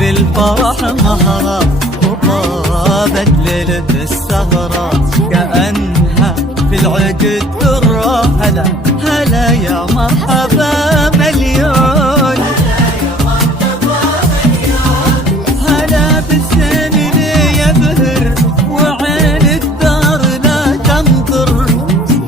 بالفرح مهرة وطابت ليلة السهرة، كأنها في العقد درة. هلا هلا يا مرحبا مليون، هلا بالزين اللي يبهر وعين الدار لا تنظر،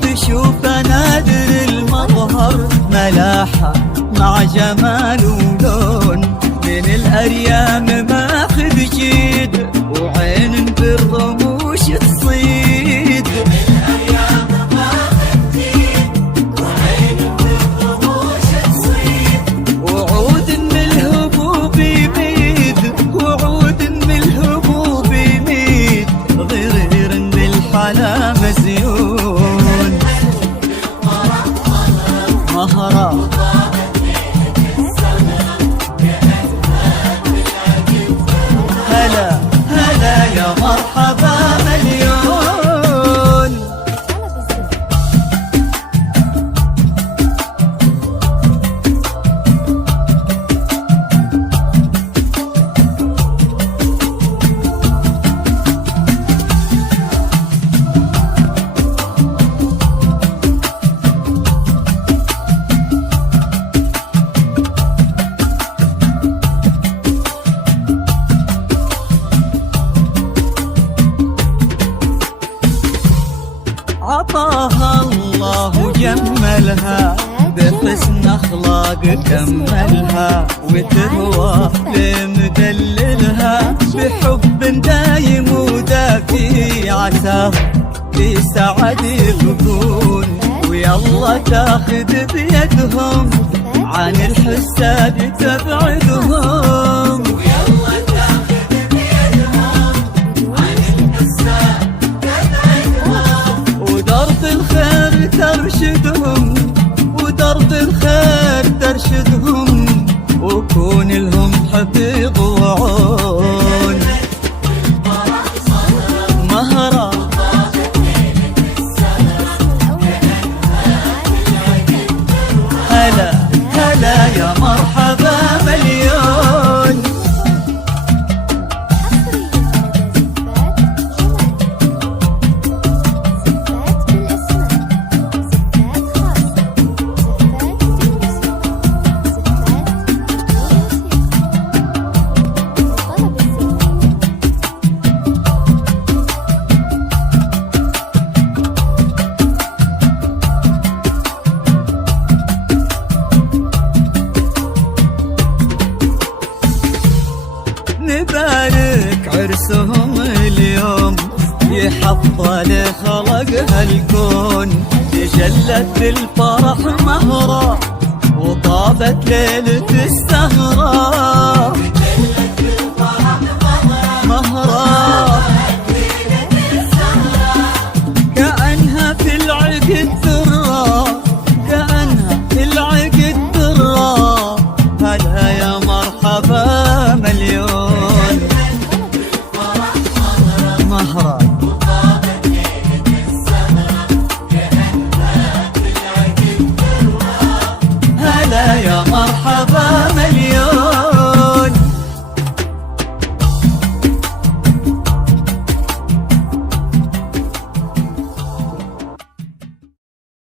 تشوف نادر المظهر ملاحة مع جمال ولون، من الأريام ماخذ جيد وعين بالرموش تصيد، من الأريام ماخذ جيد وعين بالرموش تصيد، وعود من الهبوب يميد، وعود من الهبوب يميد، غرير بالحلا مزيون مهرة. هلا هلا يا مرحبا مليون. عطاها الله وجملها، بحسن اخلاق كملها، وتهوى لمدللها، بحب دايم ودافي عساه في سعد يبقون، ويلا تاخذ بيدهم عن الحساد تبعدهم، ويلا تاخذ بيدهم عن الحساد تبعدهم، ودرب الخير ترشدهم، ودرب الخير ترشدهم، وكون لهم حفيظ وعون مهرة. هلا هلا يا مرحبا مليون. نبارك عرسهم اليوم، يحفظ خلق هالكون، تجلت بالفرح مهرة وطابت ليلة السهرة، مهرة كأنها في العقد درة، كأنها في العقد درة. هلا يا مرحبا مليون مهرة. هلا يا مرحبا مليون.